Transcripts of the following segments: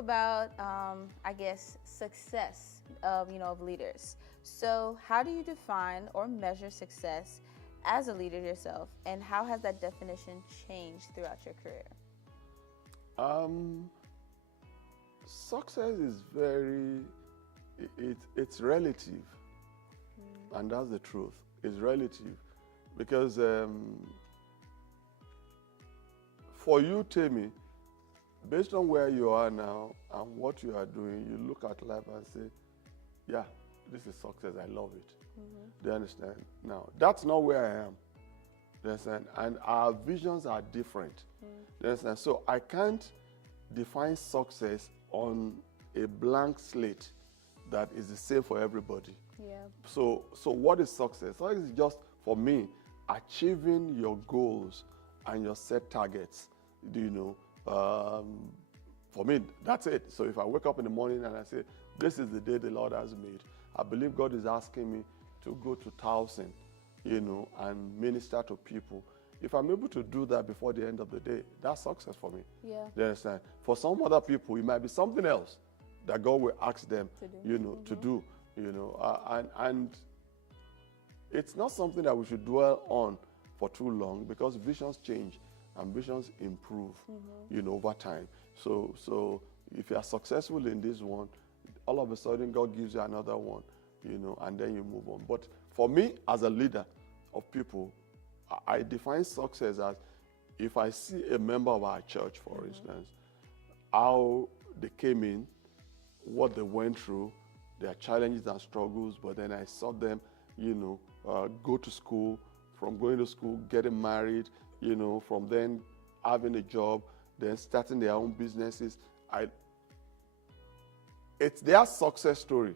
about, I guess, success of leaders. So how do you define or measure success as a leader yourself, and how has that definition changed throughout your career? Success is it's relative, and that's the truth. It's relative because for you, Tammy, based on where you are now and what you are doing, you look at life and say, yeah, this is success. I love it. Do you understand? Now, that's not where I am. Do you understand? And our visions are different. Do you understand? So I can't define success on a blank slate that is the same for everybody. Yeah. So what is success? Success is just, for me, achieving your goals and your set targets. Do you know? For me, that's it. So if I wake up in the morning and I say, this is the day the Lord has made, I believe God is asking me to go to 1,000, and minister to people. If I'm able to do that before the end of the day, that's success for me. Yeah. Do you understand? For some other people, it might be something else that God will ask them, to do. And it's not something that we should dwell on for too long, because visions change and visions improve, over time. So if you are successful in this one, all of a sudden God gives you another one, and then you move on. But for me, as a leader of people, I define success as, if I see a member of our church, for instance, how they came in, what they went through, their challenges and struggles, but then I saw them, go to school, from going to school, getting married, from then having a job, then starting their own businesses. It's their success story,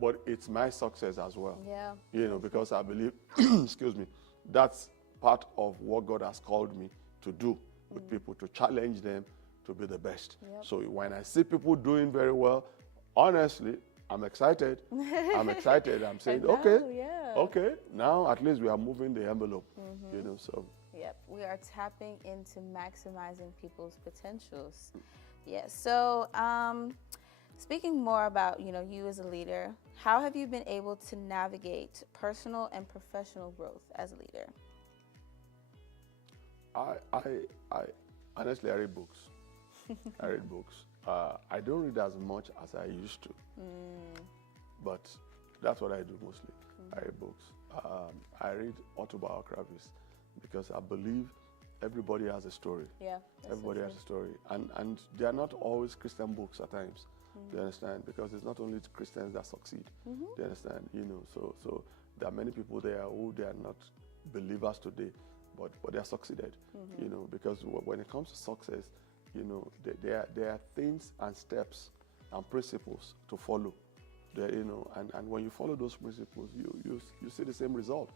but it's my success as well. Yeah. Because I believe, excuse me, that's part of what God has called me to do with people, to challenge them to be the best. Yep. So when I see people doing very well, honestly, I'm excited. I'm excited. I'm saying, okay, now at least we are moving the envelope, so. Yep, we are tapping into maximizing people's potentials. Yes, so speaking more about, you as a leader, how have you been able to navigate personal and professional growth as a leader? I honestly, I read books. I read books. I don't read as much as I used to, but that's what I do mostly. I read books. I read autobiographies, because I believe everybody has a story. Yeah, everybody has a story, and they are not always Christian books at times. Do you understand? Because it's not only Christians that succeed. Do you understand? So there are many people there who they are not believers today, but they are succeeded. Because when it comes to success, there are things and steps and principles to follow. And when you follow those principles, you see the same result.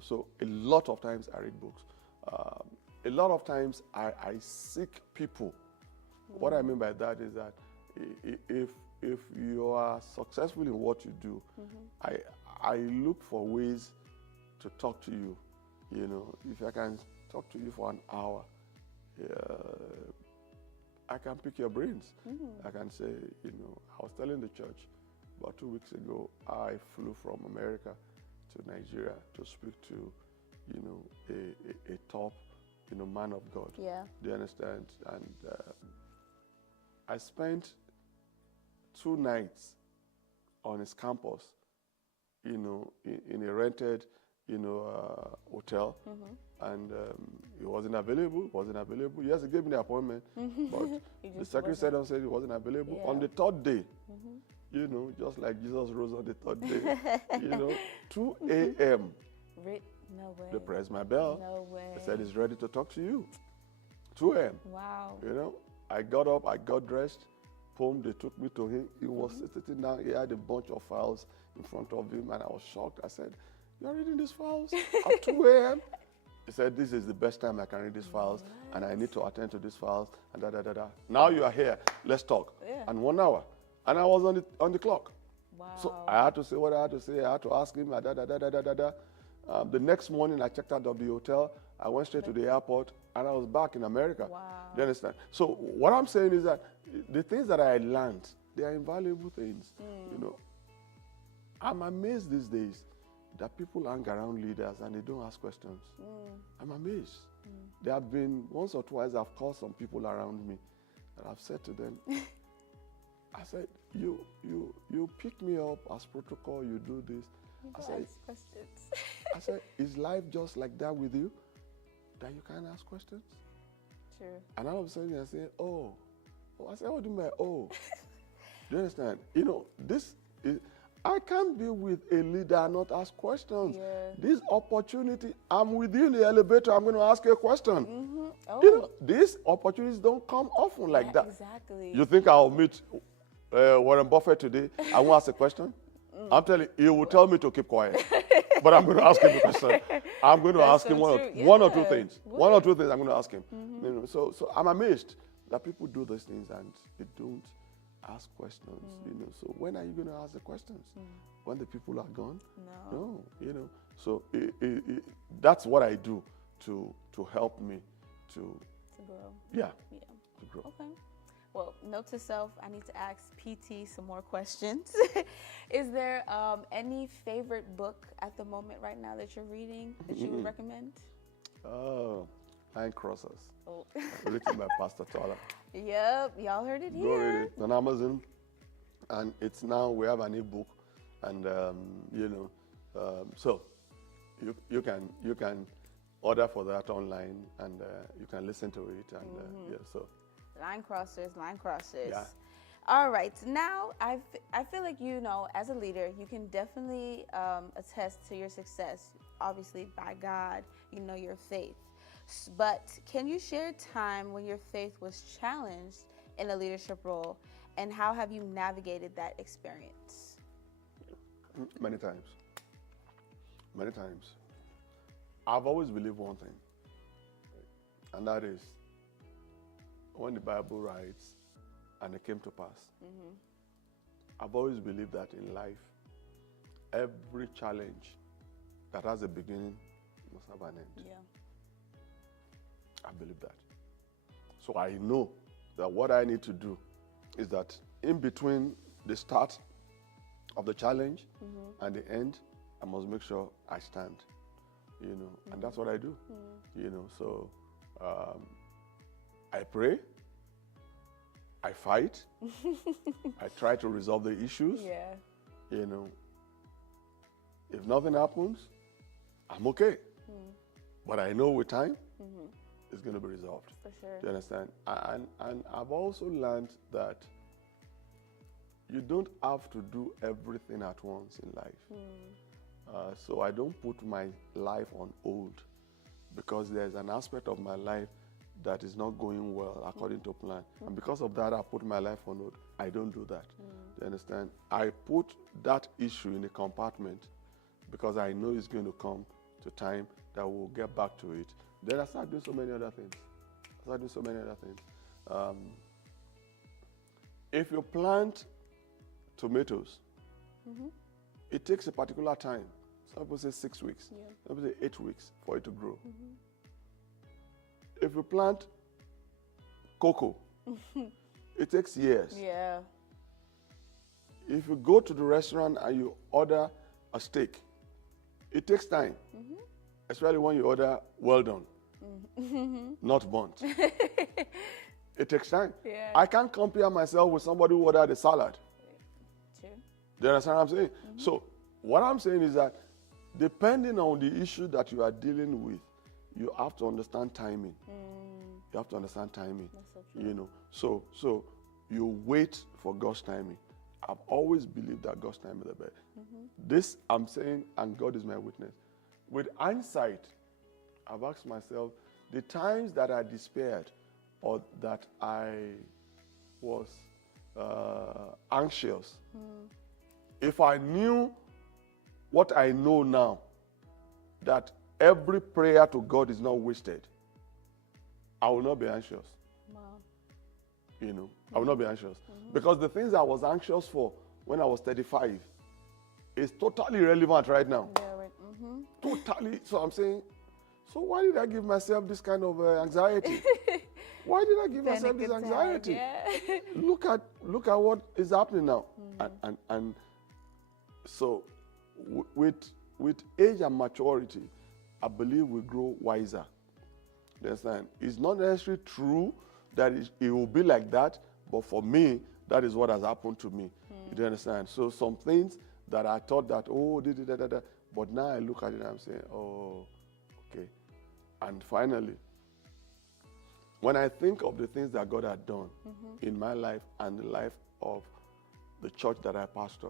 So a lot of times I read books. A lot of times I seek people. What I mean by that is that if you are successful in what you do, I look for ways to talk to you. If I can talk to you for an hour, I can pick your brains. I can say, I was telling the church about 2 weeks ago, I flew from America to Nigeria to speak to, a top, man of God. Yeah. Do you understand? And I spent 2 nights on his campus, in a rented, hotel. And he wasn't available. Yes, he gave me the appointment, but the secretary said he wasn't available. Yeah. On the 3rd day, just like Jesus rose on the 3rd day, 2 a.m. No way. They pressed my bell. No way. They said he's ready to talk to you. 2 a.m. Wow. I got up, I got dressed. Boom, they took me to him. He was sitting down. He had a bunch of files in front of him, and I was shocked. I said, "You're reading these files at 2 a.m.?" He said, "This is the best time I can read these files, and I need to attend to these files, and da-da-da-da. Now you are here. Let's talk." Yeah. And 1 hour. And I was on the clock. Wow. So I had to say what I had to say. I had to ask him, da-da-da-da-da-da-da. The next morning, I checked out of the hotel. I went straight to the airport, and I was back in America. Wow. Do you understand? So what I'm saying is that the things that I learned, they are invaluable things. You know, I'm amazed these days that people hang around leaders and they don't ask questions. I'm amazed. There have been once or twice I've called some people around me and I've said to them, I said, you pick me up as protocol, you do this. I said, is life just like that with you? That you can't ask questions? True. And all of a sudden I say, oh. I said, what do you mean, oh? Do you understand? You know, I can't be with a leader and not ask questions. Yeah. This opportunity, I'm with you in the elevator, I'm going to ask you a question. Oh. You know, these opportunities don't come often like that. Exactly. You think I'll meet Warren Buffett today? I won't ask a question? I'm telling you, he will tell me to keep quiet. But I'm going to ask him a question. I'm going to ask him one or two things. One or two things I'm going to ask him. You know, so I'm amazed that people do those things and they don't ask questions. You know, so when are you going to ask the questions? When the people are gone? No. You know, so that's what I do to help me to grow. Yeah, to grow. Okay. Well, note to self, I need to ask PT some more questions. Is there any favorite book at the moment right now that you're reading that you would recommend? Line Crossers. Oh. Written by Pastor Tola. Yep, y'all heard it here. Go read it on Amazon. And it's now, we have an ebook. And, you know, so you can order for that online and you can listen to it. And, yeah, so. Line crossers. Yeah. All right. Now, I feel like, you know, as a leader, you can definitely attest to your success, obviously by God, you know, your faith. But can you share a time when your faith was challenged in a leadership role, and how have you navigated that experience? Many times. Many times. I've always believed one thing, and that is, when the Bible writes, and it came to pass, I've always believed that in life, every challenge that has a beginning must have an end. Yeah. I believe that. So I know that what I need to do is that in between the start of the challenge and the end, I must make sure I stand, you know, and that's what I do, you know. So I pray, I fight, I try to resolve the issues, you know. If nothing happens, I'm okay. But I know with time, it's going to be resolved. For sure. Do you understand? And I've also learned that you don't have to do everything at once in life. So I don't put my life on hold because there's an aspect of my life that is not going well according to plan. And because of that, I put my life on hold. I don't do that. Do you understand? I put that issue in a compartment because I know it's going to come to time that we'll get back to it. Then I start doing so many other things. If you plant tomatoes, it takes a particular time. Some people say 6 weeks. Some people say 8 weeks for it to grow. If you plant cocoa, it takes years. Yeah. If you go to the restaurant and you order a steak, it takes time. Especially when you order well done, not burnt. It takes time. Yeah. I can't compare myself with somebody who ordered a salad. True. Do you understand what I'm saying? So what I'm saying is that depending on the issue that you are dealing with, you have to understand timing. You have to understand timing. That's so true. You know, so you wait for God's timing. I've always believed that God's timing is the best. This I'm saying, and God is my witness. With hindsight, I've asked myself, the times that I despaired or that I was anxious, if I knew what I know now, that every prayer to God is not wasted, I will not be anxious. Wow. You know, I will not be anxious. Because the things I was anxious for when I was 35 is totally irrelevant right now. Yeah, right. Totally. So I'm saying, So why did I give myself this kind of anxiety? Why did I give myself this anxiety? Yeah. Look at what is happening now. And so with age and maturity, I believe we grow wiser. You understand? It's not necessarily true that it will be like that, but for me, that is what has happened to me. You do understand? So some things that I thought that, oh, but now I look at it and I'm saying, oh, okay. And finally, when I think of the things that God had done in my life and the life of the church that I pastor,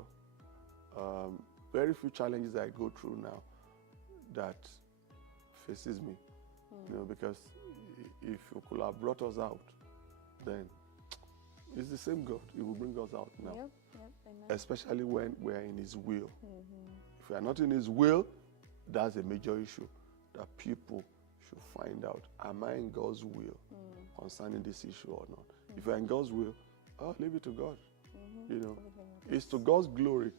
very few challenges I go through now that faces me. Because if you could have brought us out, then it's the same God. He will bring us out now. Yep, amen. Especially when we're in His will. If we are not in His will, that's a major issue that people should find out. Am I in God's will concerning this issue or not? If you're in God's will, leave it to God. It's to God's glory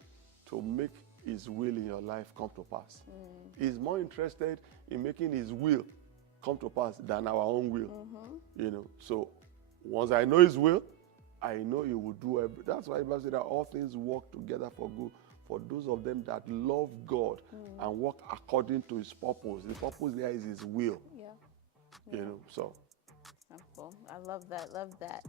to make His will in your life come to pass. He's more interested in making His will come to pass than our own will. So once I know His will, I know He will do everything. That's why the Bible said that all things work together for good for those of them that love God and work according to His purpose. The purpose there is His will. Yeah. So. Cool. I love that. Love that.